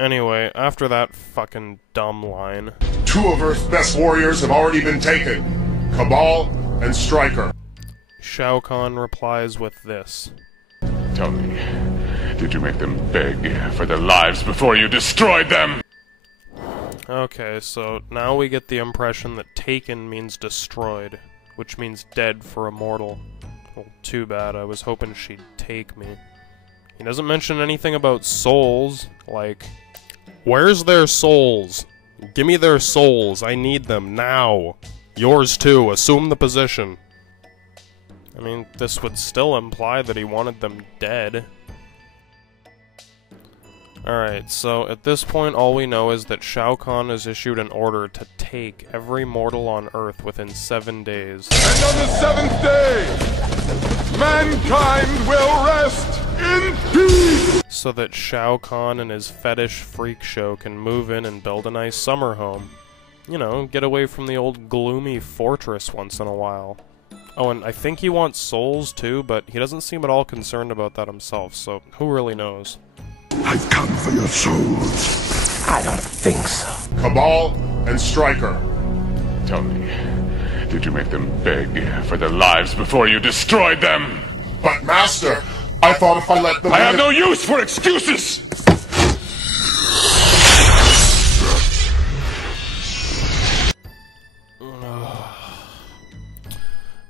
Anyway, after that fucking dumb line... 2 of Earth's best warriors have already been taken. Cabal and Striker. Shao Kahn replies with this. Tell me, did you make them beg for their lives before you destroyed them? Okay, so now we get the impression that taken means destroyed, which means dead for a mortal. Well, too bad, I was hoping she'd take me. He doesn't mention anything about souls, like... Where's their souls? Give me their souls, I need them, now! Yours too, assume the position. I mean, this would still imply that he wanted them dead. Alright, so at this point all we know is that Shao Kahn has issued an order to take every mortal on Earth within 7 days. And on the 7th day, mankind will rest in peace! So that Shao Kahn and his fetish freak show can move in and build a nice summer home. You know, get away from the old gloomy fortress once in a while. Oh, and I think he wants souls too, but he doesn't seem at all concerned about that himself, so who really knows? I've come for your souls. I don't think so. Cabal and Striker. Tell me, did you make them beg for their lives before you destroyed them? But Master, I thought if I let them I have no use for excuses!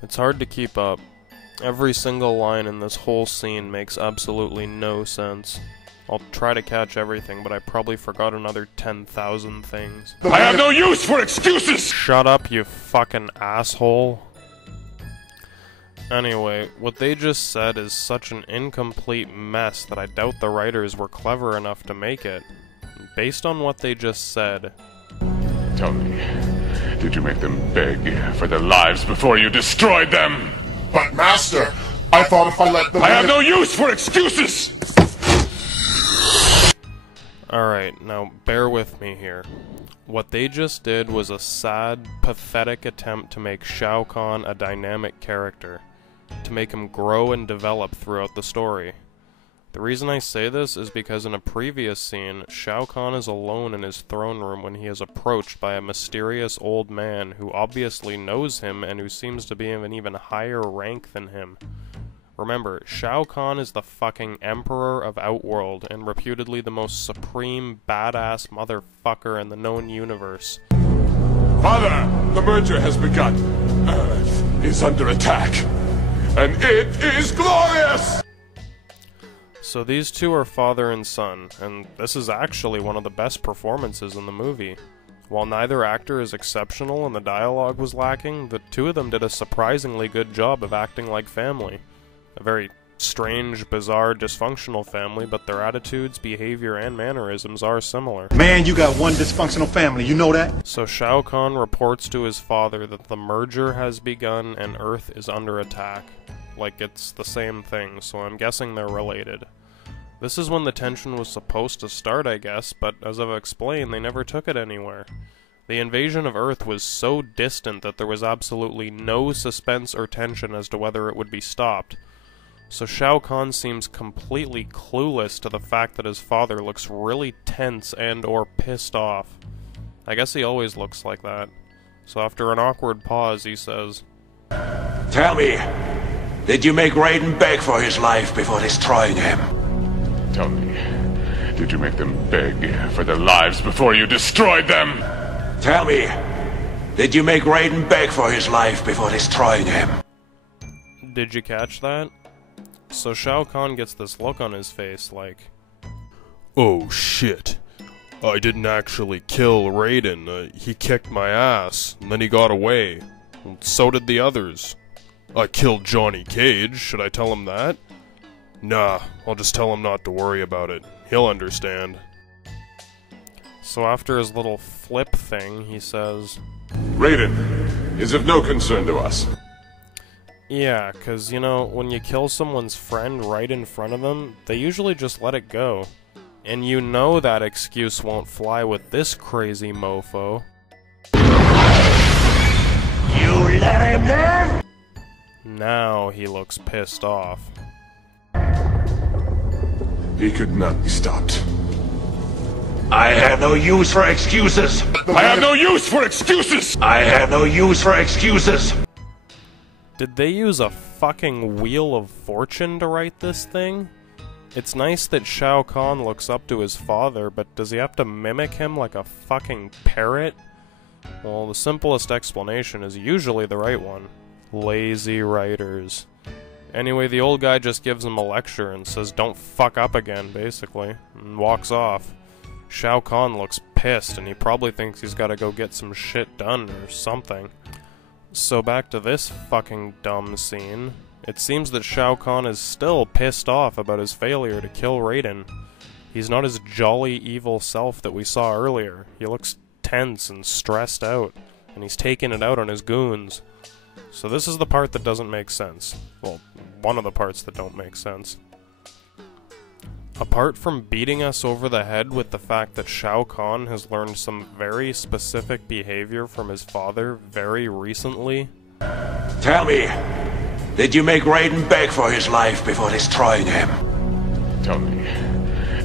It's hard to keep up. Every single line in this whole scene makes absolutely no sense. I'll try to catch everything, but I probably forgot another 10,000 things. I have no use for excuses! Shut up, you fucking asshole. Anyway, what they just said is such an incomplete mess that I doubt the writers were clever enough to make it. Based on what they just said... Tell me, did you make them beg for their lives before you destroyed them? But Master, I thought if I let them I have no use for excuses! Alright, now bear with me here. What they just did was a sad, pathetic attempt to make Shao Kahn a dynamic character. To make him grow and develop throughout the story. The reason I say this is because in a previous scene, Shao Kahn is alone in his throne room when he is approached by a mysterious old man who obviously knows him and who seems to be of an even higher rank than him. Remember, Shao Kahn is the fucking Emperor of Outworld and reputedly the most supreme badass motherfucker in the known universe. Father, the merger has begun. Earth is under attack. And it is glorious! So these two are father and son, and this is actually one of the best performances in the movie. While neither actor is exceptional and the dialogue was lacking, the two of them did a surprisingly good job of acting like family. A very strange, bizarre, dysfunctional family, but their attitudes, behavior, and mannerisms are similar. Man, you got one dysfunctional family, you know that? So Shao Kahn reports to his father that the merger has begun and Earth is under attack. Like it's the same thing, so I'm guessing they're related. This is when the tension was supposed to start, I guess, but as I've explained, they never took it anywhere. The invasion of Earth was so distant that there was absolutely no suspense or tension as to whether it would be stopped. So Shao Kahn seems completely clueless to the fact that his father looks really tense and or pissed off. I guess he always looks like that. So after an awkward pause, he says, Tell me, did you make Rayden beg for his life before destroying him? Tell me, did you make them beg for their lives before you destroyed them? Tell me, did you make Rayden beg for his life before destroying him? Did you catch that? So Shao Kahn gets this look on his face like, oh shit, I didn't actually kill Rayden, he kicked my ass, and then he got away. So did the others. I killed Johnny Cage, should I tell him that? Nah, I'll just tell him not to worry about it. He'll understand. So after his little flip thing, he says, Rayden is of no concern to us. yeah, cause you know, when you kill someone's friend right in front of them, they usually just let it go. And you know that excuse won't fly with this crazy mofo. You let him live? Now he looks pissed off. He could not be stopped. I have no use for excuses. I have no use for excuses! I have no use for excuses. Did they use a fucking Wheel of Fortune to write this thing? It's nice that Shao Kahn looks up to his father, but does he have to mimic him like a fucking parrot? Well, the simplest explanation is usually the right one. Lazy writers. Anyway, the old guy just gives him a lecture and says don't fuck up again, basically, and walks off. Shao Kahn looks pissed, and he probably thinks he's gotta go get some shit done or something. So back to this fucking dumb scene. It seems that Shao Kahn is still pissed off about his failure to kill Rayden. He's not his jolly evil self that we saw earlier. He looks tense and stressed out, and he's taking it out on his goons. So this is the part that doesn't make sense. Well, one of the parts that don't make sense. Apart from beating us over the head with the fact that Shao Kahn has learned some very specific behavior from his father very recently. Tell me, did you make Rayden beg for his life before destroying him? Tell me,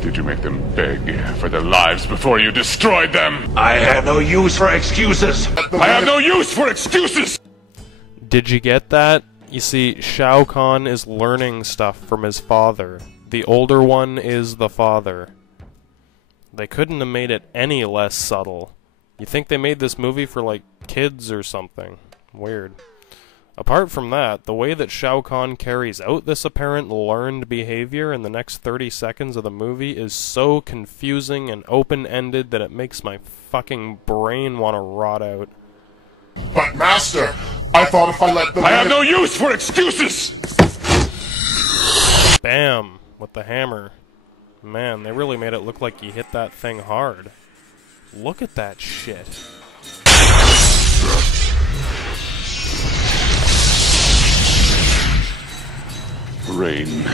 did you make them beg for their lives before you destroyed them? I have no use for excuses. I have no use for excuses! Did you get that? You see, Shao Kahn is learning stuff from his father. The older one is the father. They couldn't have made it any less subtle. You think they made this movie for, like, kids or something? Weird. Apart from that, the way that Shao Kahn carries out this apparent learned behavior in the next 30 seconds of the movie is so confusing and open-ended that it makes my fucking brain want to rot out. But Master, I thought if I let them... I have no use for excuses! Bam! With the hammer. Man, they really made it look like he hit that thing hard. Look at that shit. Rayden,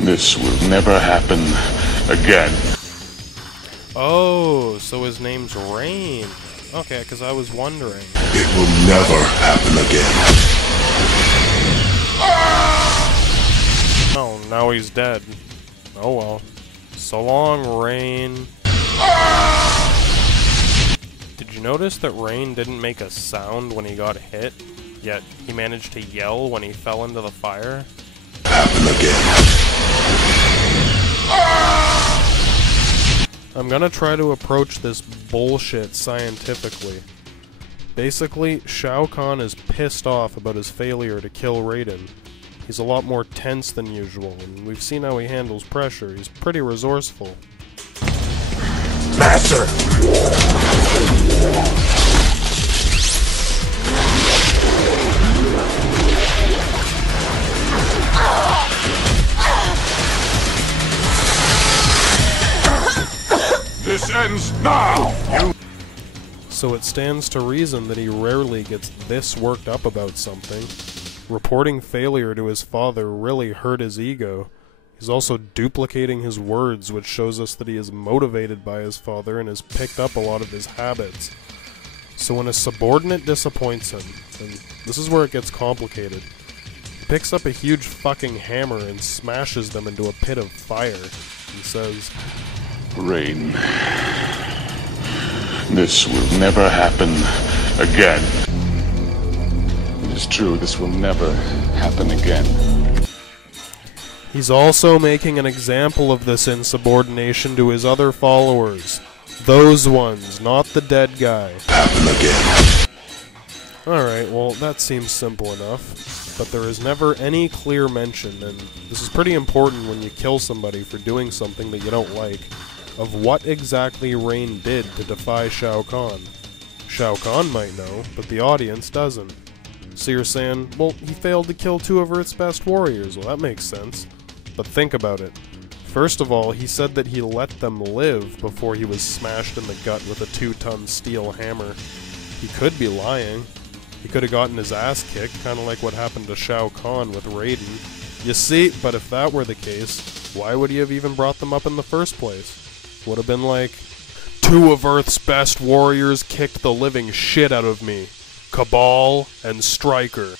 this will never happen again. Oh, so his name's Rain. Okay, because I was wondering. It will never happen again. Oh, now he's dead. Oh well. So long, Rain. Did you notice that Rain didn't make a sound when he got hit, yet he managed to yell when he fell into the fire? Happen again. I'm gonna try to approach this bullshit scientifically. Basically, Shao Kahn is pissed off about his failure to kill Rayden. He's a lot more tense than usual, and we've seen how he handles pressure. He's pretty resourceful. Master! This ends now! So it stands to reason that he rarely gets this worked up about something. Reporting failure to his father really hurt his ego. He's also duplicating his words, which shows us that he is motivated by his father and has picked up a lot of his habits. So when a subordinate disappoints him, and this is where it gets complicated, he picks up a huge fucking hammer and smashes them into a pit of fire. He says, Rayden, this will never happen again. It is true, this will never happen again. He's also making an example of this insubordination to his other followers. Those ones, not the dead guy. Happen again. Alright, well, that seems simple enough. But there is never any clear mention, and this is pretty important when you kill somebody for doing something that you don't like, of what exactly Rain did to defy Shao Kahn. Shao Kahn might know, but the audience doesn't. So you're saying, well, he failed to kill two of Earth's best warriors. Well, that makes sense. But think about it. First of all, he said that he let them live before he was smashed in the gut with a 2-ton steel hammer. He could be lying. He could have gotten his ass kicked, kind of like what happened to Shao Kahn with Rayden. You see, but if that were the case, why would he have even brought them up in the first place? Would have been like, 2 of Earth's best warriors kicked the living shit out of me. Cabal and Stryker.